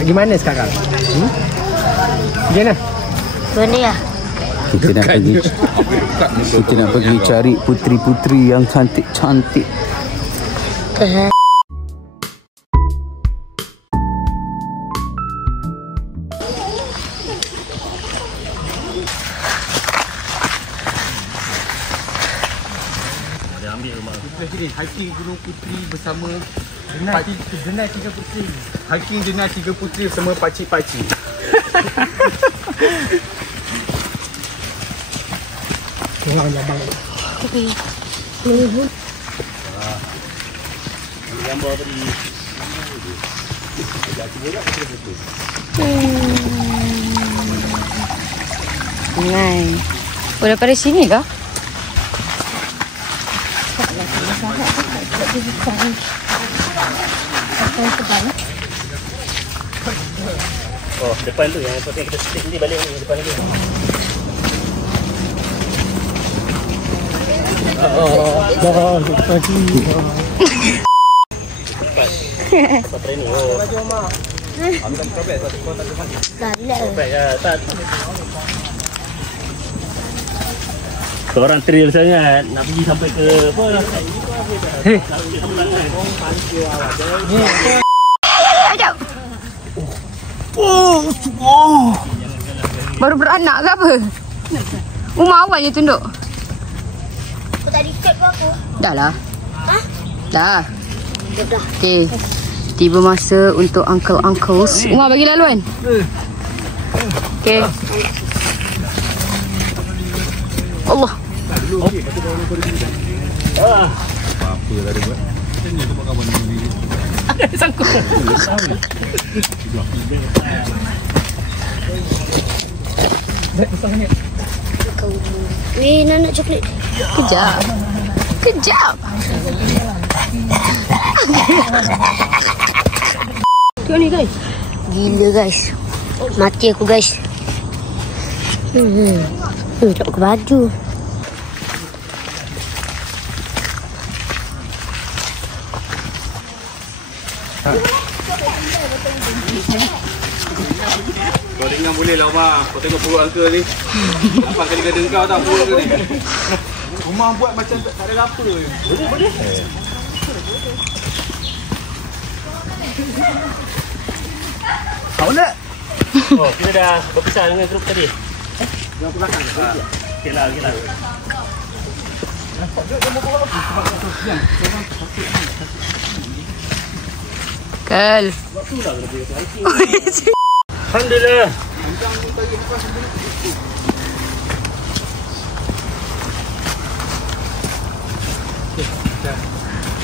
Nak pergi mana sekarang? Pergi mana? Mana ya? Kita nak pergi cari puteri-puteri yang cantik-cantik. Dia ambil rumah. Kita hiking Gunung Puteri bersama Jenai 3 Puteri. Hiking Jenai 3 Puteri bersama pakcik-pakcik. Orang abang. Okey. Gambar tadi. Sungai. Oh, daripada sini kah? Oh, depan tu yang patut kita stick ni balik ni depan ni. Dah pagi. Sampai ni. Oh. Ambil kabel satu kau tak ada. Baik ya, tak. Orang trail sangat nak pergi sampai ke apa? Hei. Oh. Baru beranak ke apa? Umar awal je tunduk. Aku tak record pun aku. Dah lah. Hah? Dah. Dah. Okey. Tiba masa untuk uncle-uncles. Umar bagi laluan. Okey. Allah. Apa yang ada buat? Ini tu kawan ni. Sangkut. Weh, nak coklat. Kejap. Kejap. Tengok ni guys. Gila guys. Mati aku guys. Tak pakai baju. Kau dengar boleh lah Omar. Kau tengok perut Uncle ni. Nampak kali kena kau tak perut ke ni. Omar buat macam tak ada apa je. Boleh. Kau nak? Oh, kita dah berpisah dengan grup tadi. Jangan belakang. Okey lah. Kel. Alhamdulillah.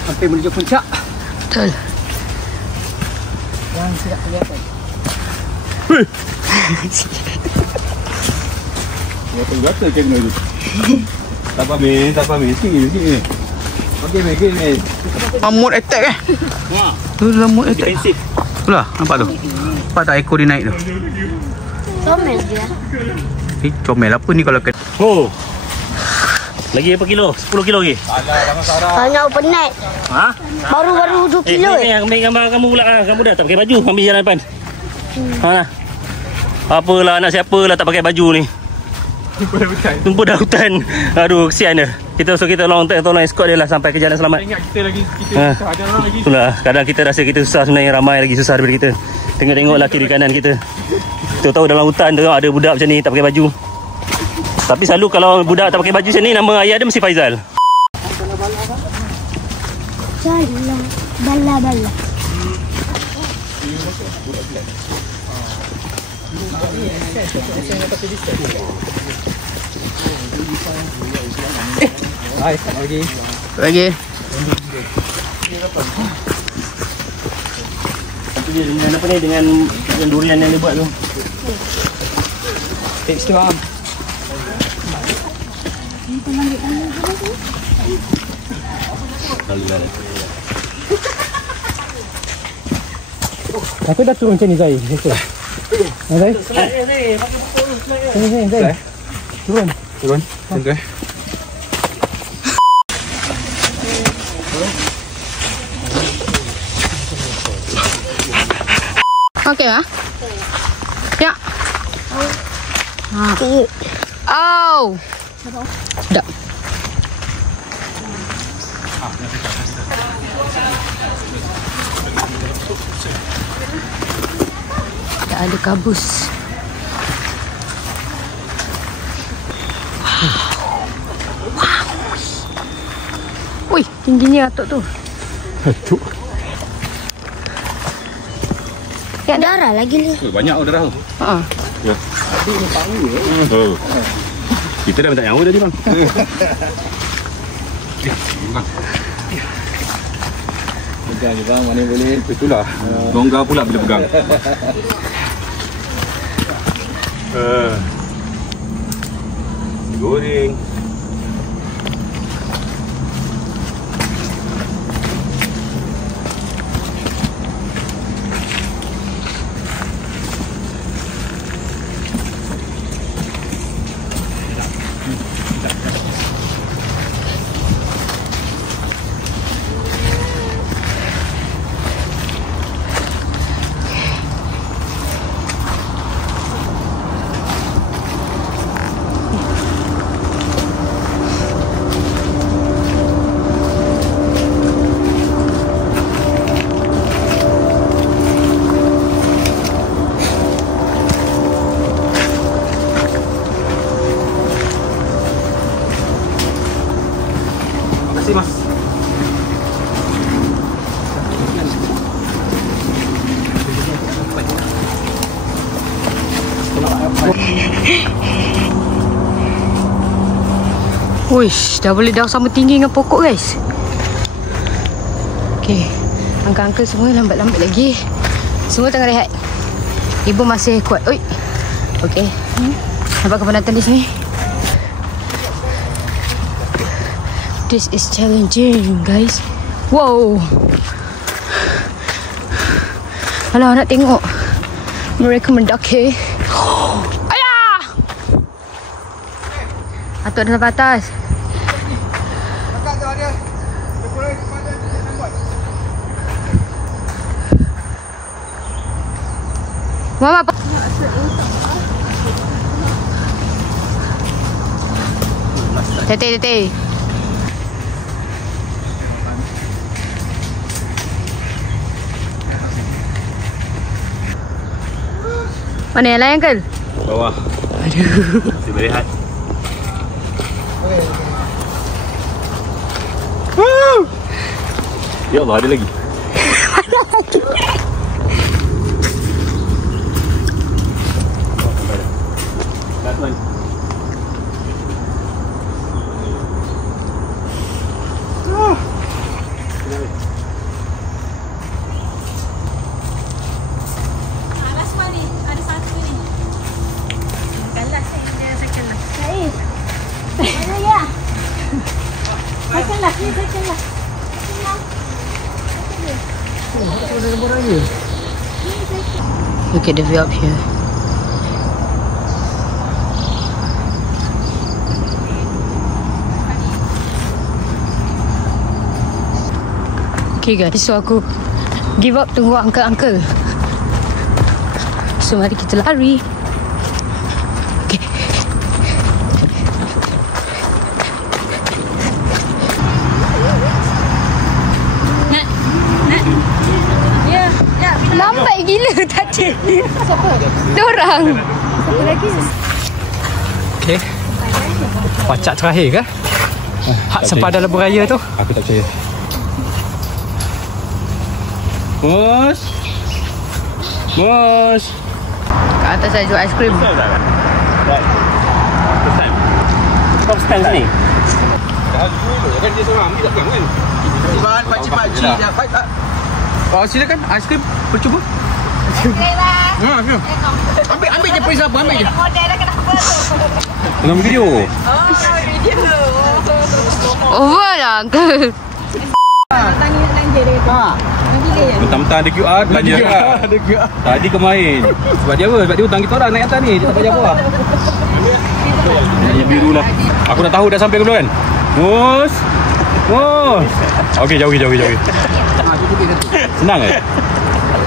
Sampai menuju puncak. Betul. Yang tidak kelihatan. Betul gatal kamera tu. Tak apa, Sini. Okey, Meg. Mood attack Wah, Tu dalam mood attack. defensif. Itulah, nampak tu. Nampak tak ekor dia naik tu? Comel dia. Comel apa ni kalau kena. Oh. Lagi berapa kilo? 10 kilo lagi? Banyak penat. Ha? Baru 2 kilo Yang ambil gambar kamu pula. Kamu dah tak pakai baju. Ambil jalan depan. Ha. Apalah anak siapa lah tak pakai baju ni. Tumpul dah hutan. Aduh, kesian dia. Kita tolong escort dia lah sampai ke jalan selamat. Ingat kita ada orang lagi. Itulah, kadang kita rasa kita susah sebenarnya, ramai lagi susah daripada kita. Tengok-tengoklah kiri kanan kita. Kita tahu dalam hutan tengok ada budak macam ni tak pakai baju. Tapi selalu kalau budak tak pakai baju macam ni, nama ayah dia mesti Faizal. Jalan. Bala. Hai, lagi. Dengan apa ni, dengan durian yang dia buat tu. Tips tu am. Aku dah turun macam ni Zai. Zai. Sini Zai. Turun. Macam tu Okey ah. Ya. Oh. Sedap. Tak ada kabus. Wow. Ui, tingginya atuk tu. Atuk. Ya darah lagi ni. Banyak darah tu. Ha. Ya. Oh. Kita dah minta nyawa tadi bang. Pegang je bang, mana boleh. Itulah. Longgar pula bila pegang. Goreng. Terima kasih mas. Wish, dah boleh dah sama tinggi dengan pokok guys. Okey. Angka-angka semua lambat-lambat lagi. Semua tengah rehat. Ibu masih kuat. Oi. Okey. Nampak kepenatan di sini? This is challenging guys. Wow. Alah, nak tengok mereka mendaki. Ayah. Atuk dah sampai atas. Mama apa? Tete. Mana yang lain Uncle? Bawah. Aduh. Masih berehat. Ya Allah, ada lagi. Last one. Look at the view up here. Okay guys, so aku give up tunggu uncle-uncle. So mari kita lari. Okay. Lambat gila tadi. Siapa? Diorang. Siapa lagi? Okey. Pacak terakhir ke? Hak sempadan lebuh raya tu. Aku tak percaya. Bos. Kat atas saya jual aiskrim. Top stand sini. Dah dulu kan dia seorang ambil tak pegang kan? Bahan pakcik-pakcik dah baik tak? Oh silakan aiskrim percuba. Okey bang. Ambil je perisa apa ambil je. Model dah kenapa tu? Tengah video. Video. Over lah uncle. Tanya nak belanja dia tu. Mentang-mentang ada QR belanja kan? Ada ke? Tadi kau main. Sebab dia apa? Sebab dia hutang kita orang naik atas ni. Dia tak payah bawah. Yang biru lah. Aku nak tahu dah sampai ke belum kan? Mus. Okey, jauh. Senang ke?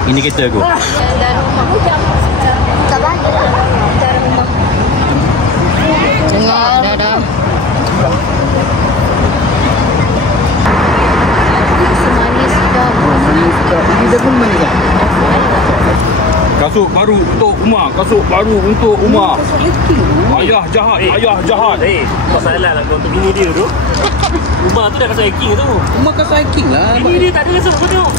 Ini kereta aku. Dan rumah Kasut baru untuk Umar. Kasut baru untuk Umar. Ayah jahat. Ayah jahat. Masalah lah kau untuk bini dia tu. Umar tu dah kasut hiking tu. Umar kasut hiking lah. Bini dia tak ada kasut kau tengok.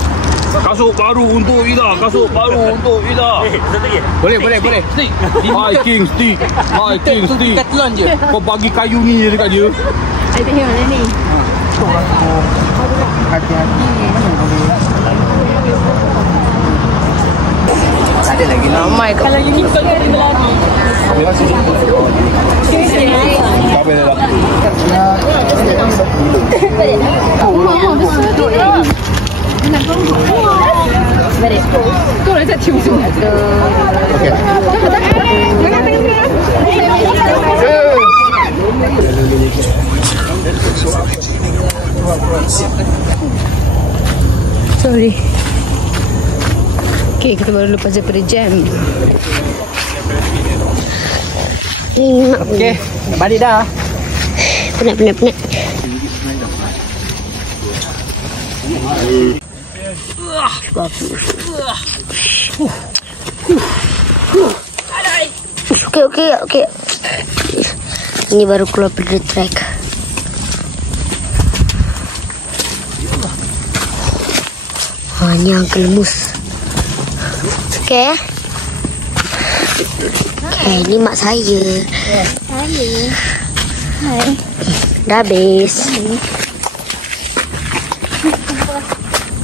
Kasut baru untuk Ida. Kasut baru untuk Ida. Satu lagi. Boleh. Stick. Hiking stick. Hiking stick. Decathlon je. Kau bagi kayu ni dekat dia. Saya tengok mana ni. Hati-hati. Ada lagi lah. Oh my god. Kalau you ni kau ada lagi. Apa dia dah? Kau nak cium semua. Sorry. Okay, kita baru lepas daripada jam. Okay, balik dah. Penat. Okay. Ini baru keluar dari track. Ini Uncle Mus. Okay, ini mak saya. Dah habis.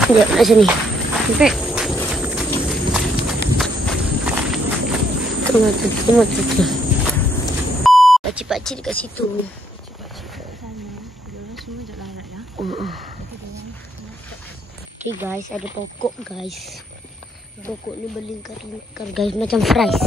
Sekejap nak sini. Okay. Tengok tu. Pakcik-pakcik dekat situ. Okay guys, ada pokok guys. Pokok ni berlingkar-lingkar guys, macam fries.